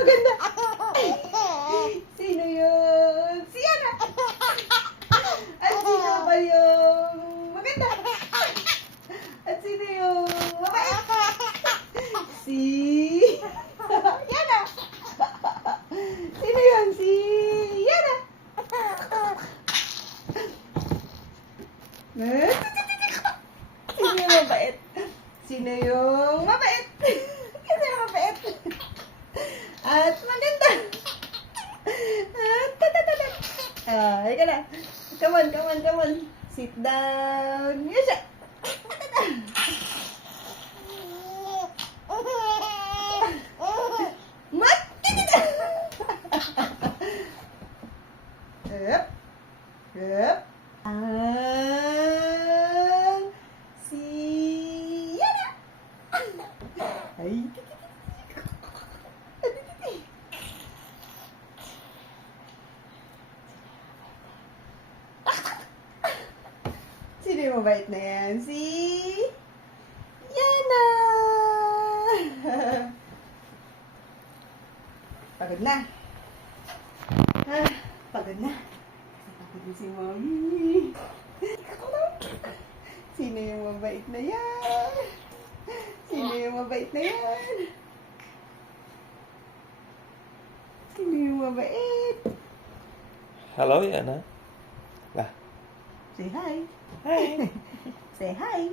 maganda? Sino yun? Si Yana. At sino ba yung maganda? At sino yung mabait? Si Yana. Sino yun? Si Yana. Sino yung mabait? Sino yung mabait? Sino yung mabait? At maganda. At tatatata. Halika na. Come on, come on, come on. Sit down. Yes, siya. Mat! Up. Up. Si Yana. Ay. Sino yung mabait na yan? Si Yana. Pagod na. Pagod na. Pagod na si Mommy. Sino yung mabait na yan? Sino yung mabait na yan? Sino yung mabait? Hello, Yana. Ah. Say hi. Hi. Say hi.